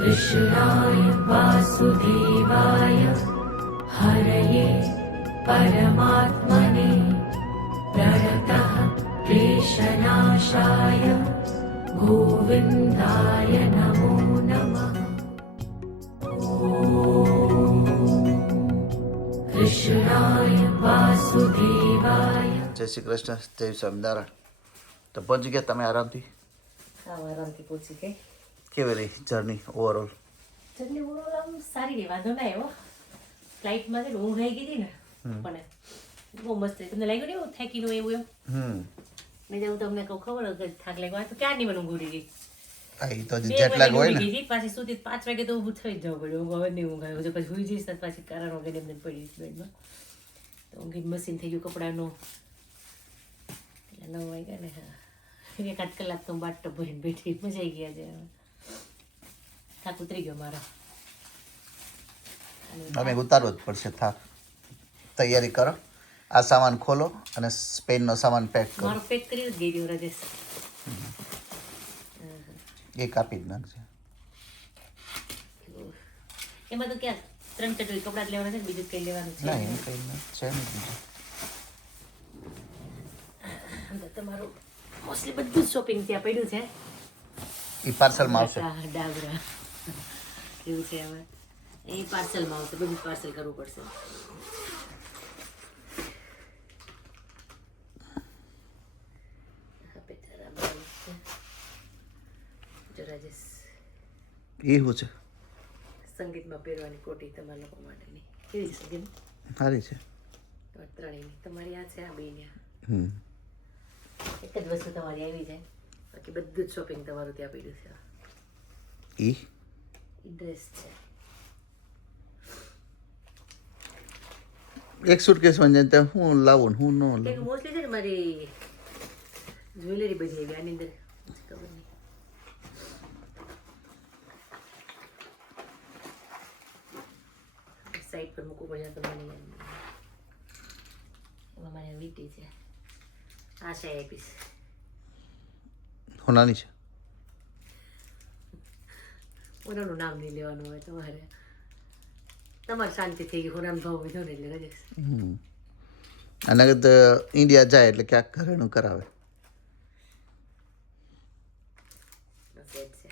कृष्णाय वासुदेवाय हरये परमात्मने प्रणतः क्लेशनाशाय गोविन्दाय नमो नमः। कृष्णाय वासुदेवाय। જય શ્રી કૃષ્ણ, જય સ્વામિનારાયણ. તો પહોંચી ગયા તમે આરામથી? આરામથી પહોંચી ગઈ. કેવી રહી જર્ની ઓવરઓલ? જર્ની ઓવરઓલ આમ સારી રહી, વાંધો ના આવ્યો. ફ્લાઇટમાં છે ને ઊંઘ આવી ગઈ હતી ને પણ બહુ મસ્ત રહી. તમને લાગ્યું ને એવું થાકી નું એવું એમ? નહીં હું તમને કહું ખબર કે થાક લાગ્યો તો ક્યારની મને ઊંઘ ઉડી ગઈ. એ તો જેટ લાગ હોય ને પાછી સુધી 5 વાગે તો ઊભું થઈ જવું પડ્યું. ઊંઘ હવે નહીં ઊંઘ આવ્યો તો પછી સુઈ જઈશ ને પાછી કારણ વગર એમને પડી બેડમાં. તો ઊંઘી મશીન થઈ ગયું કપડાનું. એટલે 9 વાગ્યા ને હા 1 કલાક તો બાટો ભરીને બેઠી મજા આવી ગયા છે. થાક ઉતરી ગયો મારો. અમે ઉતારવો જ પડશે થાક. તૈયારી કરો, આ સામાન ખોલો અને સ્પેનનો સામાન પેક કરો. મારો પેક કરી જ ગઈ રહ્યો રાજેશ. એ કાપી જ નાખશે. એમાં તો ક્યાં 3 ચટણી કપડા જ લેવાના છે, બીજું કઈ લેવાનું છે ના એમ કઈ ના છે ને બીજું. તમારું મોસ્ટલી બધું જ શોપિંગ ત્યાં પડ્યું છે. એ પાર્સલમાં આવશે. ડાબરા કેવું છે હવે એ પાર્સલમાં આવશે, બધું પાર્સલ કરવું પડશે. રાજેશ એ શું છે? સંગીતમાં પહેરવાની કોટી તમારા લોકો માટેની. કેવી છે? સારી છે. ત્રણેયની તમારી આ છે, આ બેની આ. એક જ વસ્તુ તમારી આવી જાય, બાકી બધું જ શોપિંગ તમારું ત્યાં પડ્યું છે. ઈ ડ્રેસ છે. એક સુટકેસ માં જાય ત્યાં હું લાવું હું ન લાવું. એક મોસ્ટલી છે ને મારી જ્વેલરી બધી આવી આની અંદર, ખબર નહીં. સાઈડ પર મૂકવું પડે તો મને એમાં મને વીટી છે. આ છે આપીશ. હોનાની છે. ઓનાનું નામ નહીં લેવાનું હોય તમારે. તમારે શાંતિ થઈ ગઈ. હોનાનો ભાવ વધ્યો ને એટલે રાજેશ. અને ઇન્ડિયા જાય એટલે ક્યાંક ઘરેણું કરાવે. સેટ છે.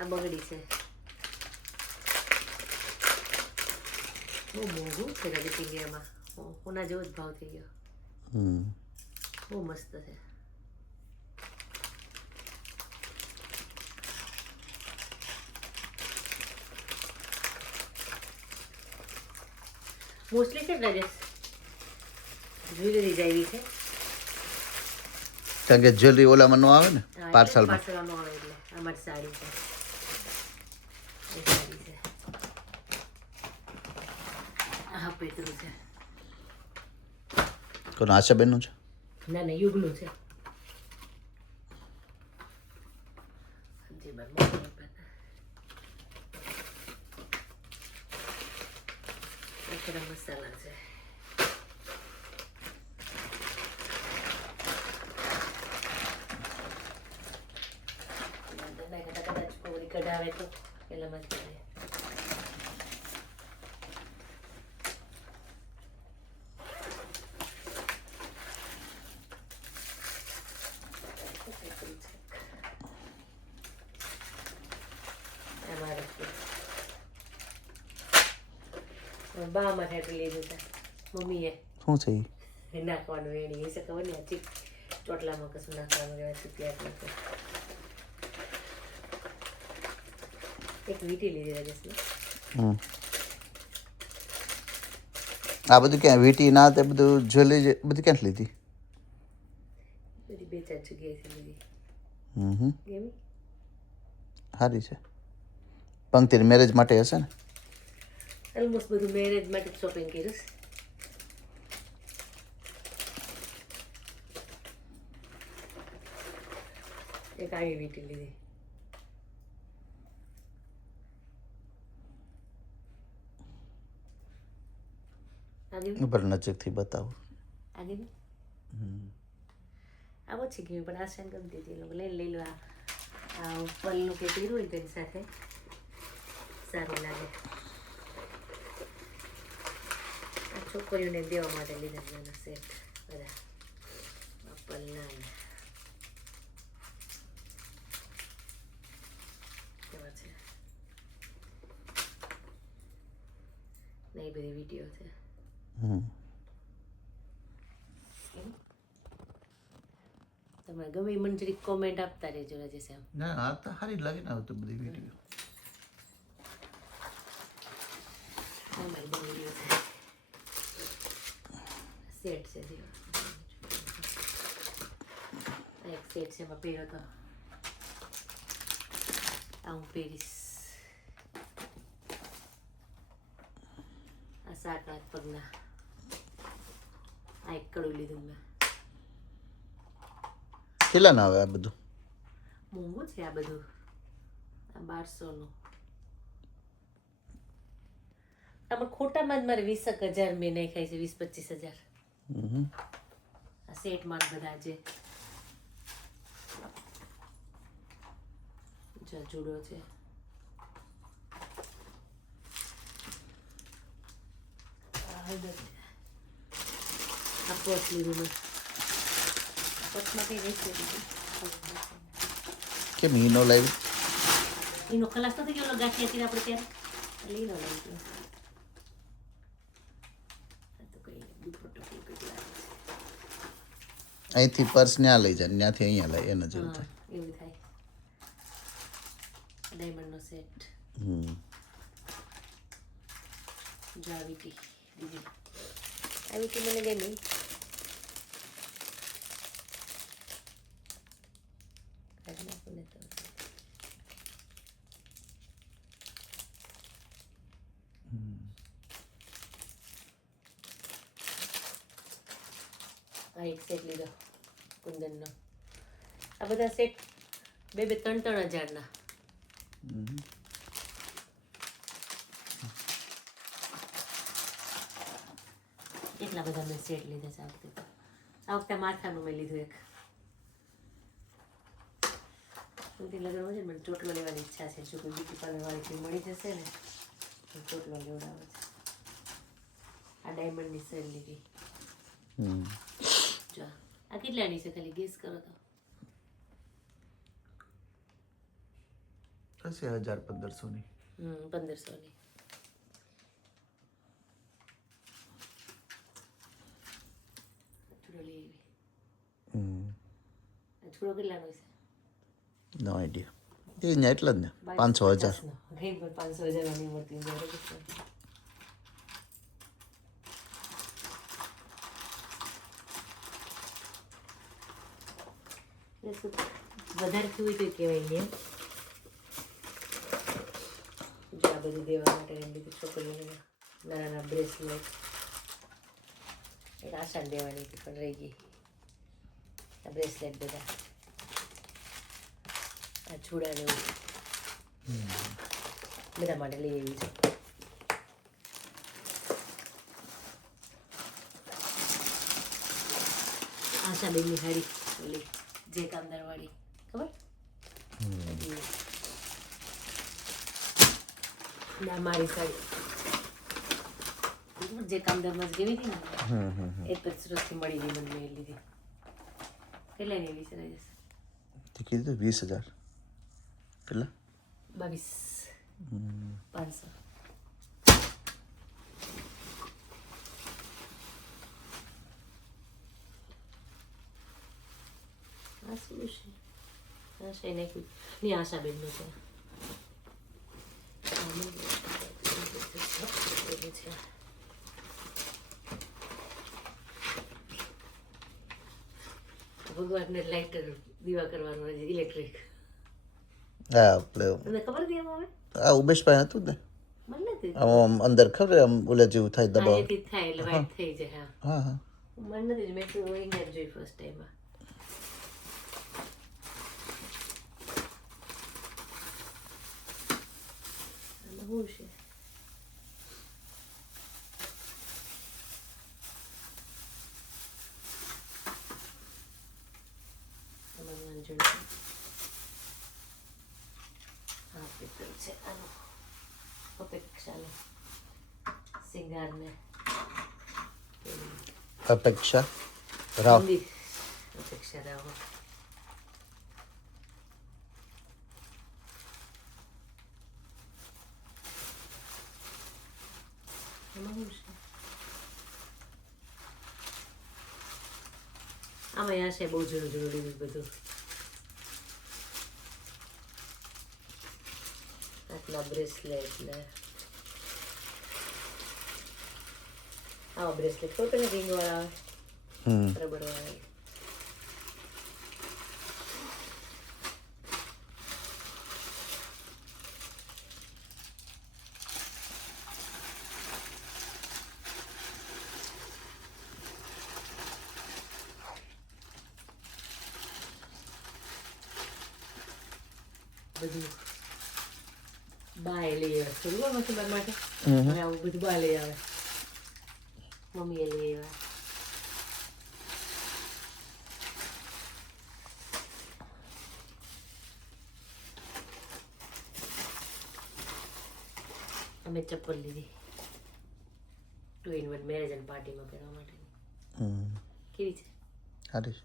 આ બગડી છે. બહુ મોંઘું છે રાજેશ ઇન્ડિયામાં. હોના જેવો જ ભાવ થઈ ગયો. બહુ મસ્ત છે. મોસ્ટલી છે રાજેશ જ્વેલરી જ આવી છે. કારણ કે જ્વેલરી ઓલામાં નો આવે ને પાર્સલમાં. પાર્સલમાં આવે એટલે અમારી સાડી છે. એ સાડી છે. આ પેટરું છે. કોણ આશાબેનનું છે? ના ના યુગનું છે. સબ્જી બાર ગરમ મસાલા છે. કદાચ કોરી કઢાવે તો પેલામાં જ કરે. બા માં હેઠી લીધું છે મમ્મીએ. શું છે એ નાખવાનું એની એ છે ખબર ને ચીપ ચોટલામાં કશું નાખવાનું રહેવા ચીપિયા નાખે. એક વીટી લીધી રાજેશને. આ બધું ક્યાં વીટી ના તે બધું જ્વેલરી બધું ક્યાંથી લીધી? બધી 2-4 જગ્યાએથી લીધી. કેવી સારી છે. પંક્તિ મેરેજ માટે હશે ને? ઓલમોસ્ટ બધું મેરેજ માટે શોપિંગ કર્યું. એક આવી વીટી લીધી. ઉપર નજીકથી બતાવો. આગળ આ ઓછી ગયું પણ આ શાન ગમતી હતી. લઈ લો. આ પલ્લું કે પહેર્યું હોય તેની સાથે સારું લાગે. આ છોકરીઓને દેવા માટે લીધા નાના સેટ બધા પલ્લા કેવા છે ને એ બધી વિડીયો છે. તમારે ગમે એ મને જરીક કોમેન્ટ આપતા રહેજો રાજેશ. આમ ના આ તો સારી લાગે ને આવતું બધી વિડીયો. અમારી બધી વિડીયો છે. સેટ છે જેવા એક સેટ છે એમાં પહેર્યો તો આ હું પહેરીશ. આ 7 પગના આ એક કડું લીધું મેં. કેટલા ના આવે આ બધું? મોંઘું છે આ બધું. આ 1200નું. આમાં ખોટામાં જ મારે 20,000 મેં નાખાય છે. 20-25,000 આ સેટમાં જ બધા છે. જુડો છે. આ પર્સ લીધું મેં. પર્સમાં કંઈ રહેશે કેમ ઈનો લાવી? એનો ખલાસ નથી ગયો ગાંઠિયા હતી આપણે ત્યારે લઈ લો લઈ ગયો. તો કઈ દુપટ્ટો અહીંથી પર્સ ત્યાં લઈ જાય, ત્યાંથી અહીંયા લઈ, એને જેવું થાય. એવું થાય. ડાયમંડનો સેટ. જો આ વીટી દીદી. આ વીટી મને ગમી. આ એક સેટ લીધો કુંદનનો. આ બધા સેટ 2-3 હજારના. એટલા બધા મેં સેટ લીધા છે આ વખતે. આ વખતે માથાનું મેં લીધું એક. લગ્નમાં છે ને મને ચોટલો લેવાની ઈચ્છા છે. જો કોઈ બ્યુટી પાર્લર વાળીથી મળી જશે ને તો ચોટલો લેવડાવે છે. આ ડાયમંડની સેલ લીધી. જો આ કેટલાની છે ખાલી ગેસ કરો તો. હશે 1000-1500 ની. 1500 ની. ચૂડો લઈ આવી. ચૂડો કેટલાનો છે? નો આઈડિયા. એ અહીંયા એટલા જ ને 500-1000. કઈ પણ 500,000 ની મળતી વધારે થયું તો કહેવાય ને. જો આ બધું દેવા માટે એમ લીધું છોકરીઓને નાના નાના બ્રેસલેટ. એક આશાને દેવાની હતી પણ રહી ગઈ. આ બ્રેસલેટ બધા આ ચૂડા ને એવું બધા માટે લઈ આવી છે. આશાબેનની સાડી ઓલી જે કામદાર વાળી ખબર ના મારી સાડી જે કામદારમાં જેવી હતી ને એ જ સુરતથી મળી ગઈ મને મેં લીધી. કેટલા ની લીધી રાજેશ? તે કીધું 20,000. કેટલા? 22,500. આ શું છે? આશા નાખ્યું નહીં. આશાબેનનું છે. ભગવાનને લાઇટર દીવા કરવાનું ઇલેક્ટ્રિક. હા આપણે તમને ખબર હતી એમાં? હવે આ ઉમેશભાઈ હતું ને મને નથી આમ અંદર ખબર આમ ઓલે જેવું થાય દબાવ. અહીંયાથી થાય એટલે વાઇટ થઈ જાય. હા હા મને નથી મેં તો અહીંયા જોઈ ફર્સ્ટ ટાઈમમાં. શું છે? આ પેપર છે આનું. અપેક્ષાનો સિંગારને અપેક્ષા રાવ મંદિર અપેક્ષા રાવ આમાં યાર છે બહુ જૂનું લીધું બધું આટલા બ્રેસલેટ ને આવા બ્રેસલેટ કોઈ પણ રિંગ વાળા આવે રબર વાળા બધું બાય લઈ આવે થોડું મસ્ત માટે હવે આવું બધું બા લઈ આવે મમ્મીએ લઈ આવ્યા અમે ચપ્પલ લીધી 2-in-1 મેરેજ એન્ડ પાર્ટીમાં પહેરવા માટે કેવી છે સારી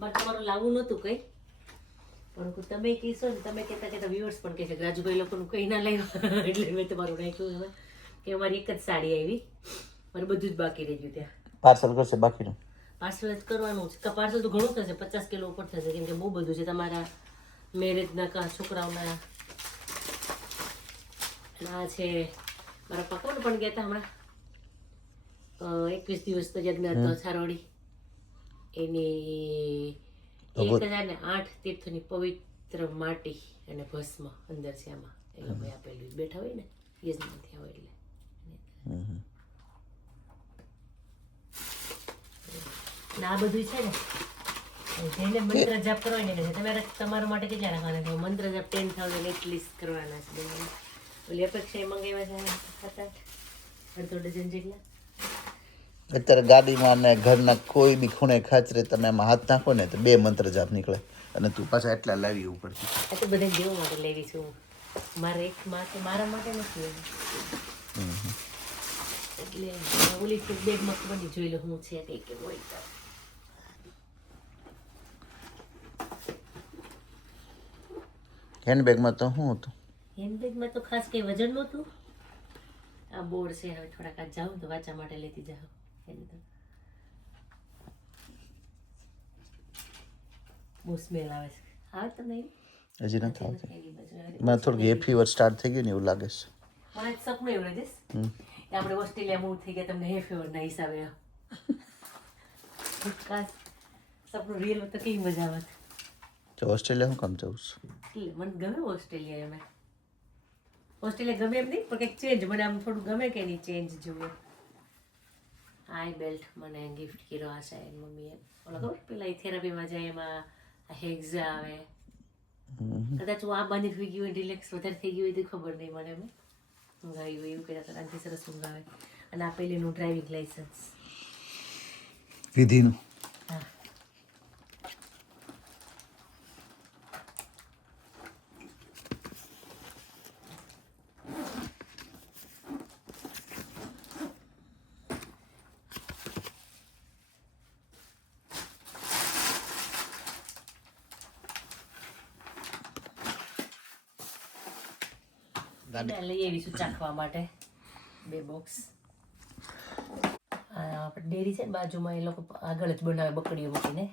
મારે તમારું લાવવું નહોતું કંઈ પણ તમે કહીશો ને તમે કહેતા વ્યુઅર્સ પણ કહે છે કે રાજુભાઈ લોકોનું કંઈ ના લાવ્યું એટલે મેં તમારું નાખ્યું હવે કે અમારી એક જ સાડી આવી મારે બધું જ બાકી રહી ગયું ત્યાં પાર્સલ કરશે બાકીનું પાર્સલ જ કરવાનું છે પાર્સલ તો ઘણું થશે 50 કિલો ઉપર થશે કેમ કે બહુ બધું છે તમારા મેરેજના કા છોકરાઓના આ છે મારા પપ્પા પણ ગયા હતા હમણાં 21 દિવસ તો યજ્ઞ હતો સારોડી એની 1008 તીર્થની પવિત્ર માટી અને ભસ્મ અંદર છે આમાં એ લોકો આપેલું બેઠા હોય ને યજ્ઞ થયા હોય એટલે આ બધું છે ને જેને મંત્ર જાપ કરવાની ને તમારે તમારા માટે કેટલા રાખવાના મંત્ર જાપ 10,000 એટલીસ્ટ કરવાના છે ઓલી અપેક્ષા મંગાવ્યા છે 7-8 અડધો ડઝન જેટલા અત્યારે ગાડીમાં ને ઘરના કોઈ બી ખૂણે ખાચરે તમે એમાં હાથ નાખો ને તો 2 મંત્ર જાપ નીકળે અને તું પાછા એટલા લાવી ઉપરથી આ તો બધા દેવા માટે લેવી છું મારે એક માટે મારા માટે નથી એટલે ઓલી બેગમાં ખબર નહીં જોઈ લો હું છે કંઈ કે હોય હેન્ડબેગમાં તો શું હતું હેન્ડબેગમાં તો ખાસ કંઈ વજન નહોતું આ બોર્ડ છે હવે થોડાક આ જાઉં તો વાંચા માટે લેતી જાઉં એને તો બહુ સ્મેલ આવે છે આવે તમને હજી નથી આવતી મને થોડુંક એ ફીવર સ્ટાર્ટ થઈ ગયું ને એવું લાગે છે મને એક સપનું એવું રાજેશ કે આપણે ઓસ્ટ્રેલિયા મૂવ થઈ ગયા તમને હે ફીવરના હિસાબે ખાસ સપનું રિયલ તો કેવી મજા આવે તો ઓસ્ટ્રેલિયા શું કામ જવું છે એટલે મને ગમે ઓસ્ટ્રેલિયા એમ ઓસ્ટ્રેલિયા ગમે એમ નહીં પણ કંઈક ચેન્જ મને આમ થોડું ગમે કે નહીં ચેન્જ જોઈએ આઈ બેલ્ટ મને ગિફ્ટ કર્યો આ સાહેબ મમ્મીએ ઓલા ખબર પેલા એ થેરાપીમાં જાય એમાં હેક્ઝા આવે કદાચ હું આ બાંધી થઈ ગયું હોય રિલેક્સ વધારે થઈ ગયું હોય તો ખબર નહીં મને એમ ઊંઘાવી હોય એવું કહેતા આનાથી સરસ ઊંઘ આવે અને આ પહેલીનું ડ્રાઇવિંગ લાઇસન્સ વિધિનું હા લઈ આવીશું ચાખવા માટે 2 બોક્સ આપણે ડેરી છે ને બાજુમાં એ લોકો આગળ જ બનાવે બકડીઓ મૂકીને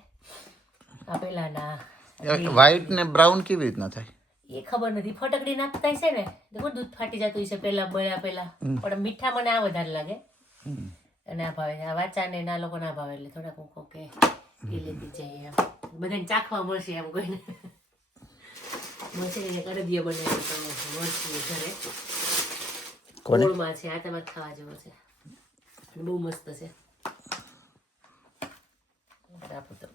આ પેલાના વ્હાઈટ ને બ્રાઉન કેવી રીતના થાય એ ખબર નથી ફટકડી નાખતા છે ને દેખો દૂધ ફાટી જતું છે પેલા બળ્યા પેલા પણ મીઠા મને આ વધારે લાગે અને આ ભાવે આ વાચાને ના લોકો ના ભાવે એટલે થોડાક હું કે એ લેતી જઈએ બધાને ચાખવા મળશે એમ કોઈને મસી કડદિયા બનાવી મસ્ત ઘરે કોળમાં છે આ તમારે ખાવા જેવો છે બહુ મસ્ત છે આપું તો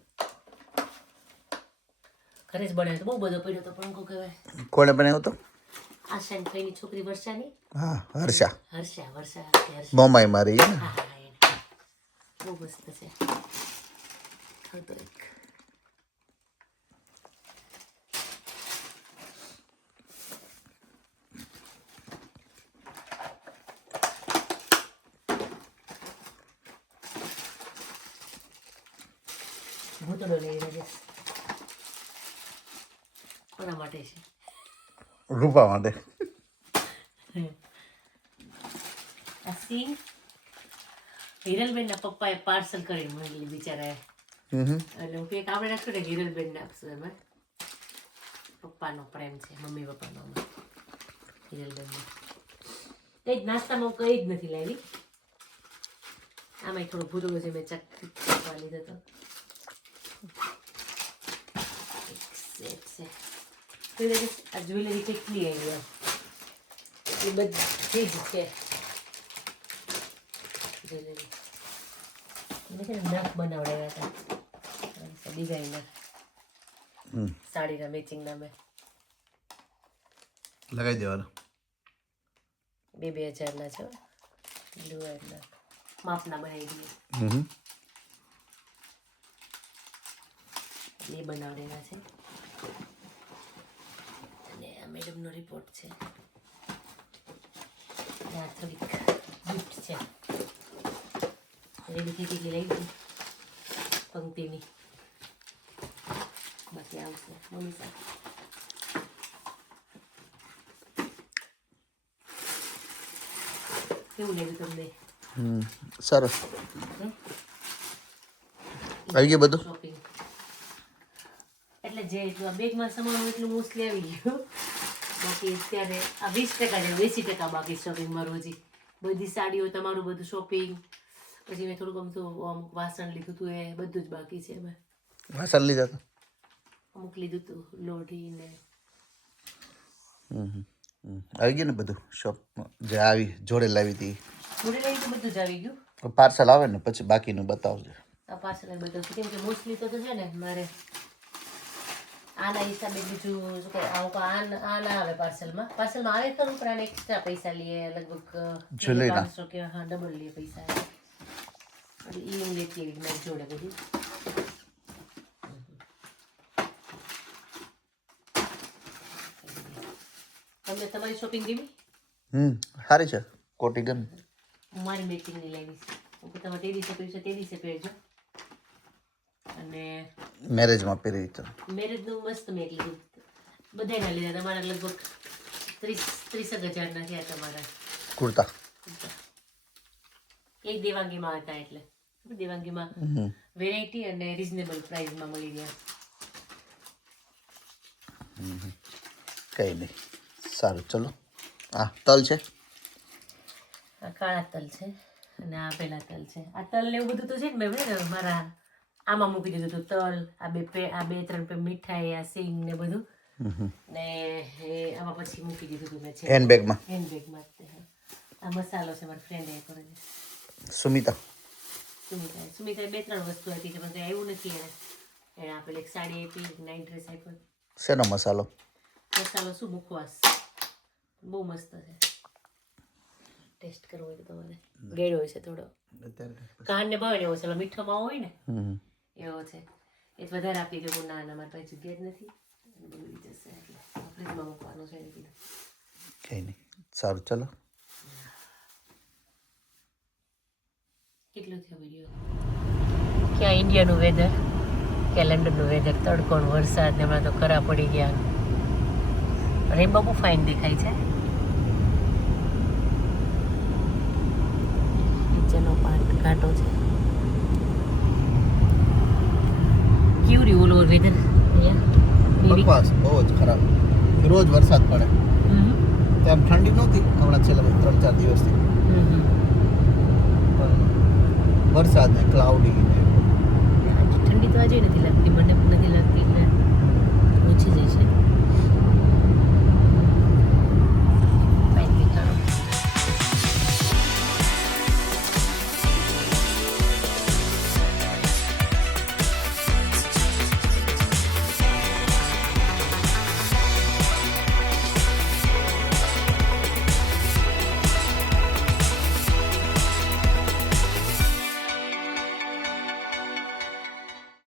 ઘરે જ બનાવ્યો તો બહુ બધો પડ્યો તો પણ કહું કહેવાય કોણે બનાવ્યો તો આશા ની ભાઈની છોકરી વર્ષાની હા હર્ષા વર્ષા મોમાઈ મારી ને બહુ મસ્ત છે ખાવ તો એક ભૂતળો લઈ રહ્યો કોના માટે છે રૂપા માટે. આ સિંગ હિરલબેનના પપ્પાએ પાર્સલ કરીને મોકલી બિચારાએ એટલે હું કંઈક આપણે નાખ્યું ને હિરલબેનને આપશું એમાં પપ્પાનો પ્રેમ છે મમ્મી પપ્પાનો હિરલબેનનો કંઈ જ નાસ્તામાં હું કંઈ જ નથી લાવી આમાં થોડું ભૂતળું છે મેં ચકવા લીધો તો સેટ છે આ જ્વેલરી કેટલી આવી એ બધી જ છે જ્વેલરી મેં છે ને નખ બનાવડાવ્યા હતા ડિઝાઇનર સાડીના મેચિંગના મેં લગાવી દેવાનું. 2000ના છે લુઆરના માપના બનાવી દઈએ એ બનાવડેલા છે અને આ મેડમનો રિપોર્ટ છે આ થોડીક ગિફ્ટ છે રેડી થઈ કેટલી લઈ ગઈ પંક્તિની બાકી આવશે મમ્મી સાથે કેવું લાગ્યું તમને સરસ. આવી ગયું બધું. શોપિંગ એટલે જે એટલું આ બેગમાં સામાન એટલું મોસ્ટલી આવી ગયું બાકી અત્યારે આ 20% છે 80% બાકી શોપિંગમાં રોજી બધી સાડીઓ તમારું બધું શોપિંગ પછી મેં થોડુંક અમથું અમુક વાસણ લીધું હતું એ બધું જ બાકી છે મેં વાસણ લીધા હતા. અમુક લીધું હતું લોઢી ને આવી ગયું ને બધું શોપ જે આવી જોડે લાવી હતી. જોડે લઈ તો બધું જ આવી ગયું પાર્સલ આવે ને પછી બાકીનું બતાવજો. આ પાર્સલ બધું કેમ કે મોસ્ટલી તો છે ને મારે આના હિસાબે બીજું શું કહે આ આવે પાર્સલમાં આવે ખરું પણ આને એક્સ્ટ્રા પૈસા લઈએ લગભગ 500 કે હા ડબલ લઈએ પૈસા એટલે એ હું લેતી આવી મેં જોડે બધી તમને તમારી શોપિંગ ગમી સારી છે. કોટી ગમી. હું મારી મેચિંગની લાવીશ ઓકે તમે તે દિવસે પહેરશો તે દિવસે પહેરજો અને મેરેજમાં પહેરી તો મેરેજનું મસ્ત મેં લીધું બધાના લીધા તમારા લગભગ 30,000ના થયા તમારા કુર્તા. એક દેવાંગીમાં હતા એટલે દેવાંગીમાં વેરાયટી અને રિઝનેબલ પ્રાઇસમાં મળી ગયા. કંઈ નહીં સારું ચલો. આ તલ છે આ કાળા તલ છે અને આ પેલા તલ છે આ તલ ને એવું બધું તો છે ને મેં મારા આમાં મૂકી દીધું હતું તલ આ બે ત્રણ મીઠાઈ આ સિંગ ને બધું ને એ આમાં પછી મૂકી દીધું હતું મેં હેન્ડબેગમાં. આ મસાલો છે મારા ફ્રેન્ડે કરેલો સુમિતા સુમિતાએ 2-3 વસ્તુ હતી કે મને એવું નથી એને આપેલ એક સાડી આપી એક નાઇટ ડ્રેસ આપ્યો. શેનો મસાલો? મસાલો શું મુખવાસ બહુ મસ્ત છે ટેસ્ટ કરવો હોય તો તમારે ગેડો હોય છે થોડો કાનને ભાવે ને એવો છે મીઠો માવો હોય ને એવો છે એ વધારે આપી દે ના મારી પાસે જગ્યા જ નથી બગડી જશે એટલે ફ્રીજમાં મૂકવાનું છે કીધું. કંઈ નહીં સારું ચલો. કેટલું થયો વિડીયો ક્યાં ઇન્ડિયાનું વેધર ક્યાં લંડનનું વેધર તડકો વરસાદ ને હમણાં તો ખરા પડી ગયા રેનબો બહુ ફાઇન દેખાય છે. નીચેનો પાર્ટ ઘાટો છે કેવું રહ્યું ઓલ ઓવર વેધર બકવાસ બહુ જ ખરાબ. રોજ વરસાદ પડે તેમ ઠંડી નહોતી હમણાં છેલ્લા 3-4 દિવસથી પણ વરસાદ ને ક્લાઉડી ને ઠંડી તો આજે નથી લાગતી મને નથી લાગતી એટલે ઓછી જાય છે.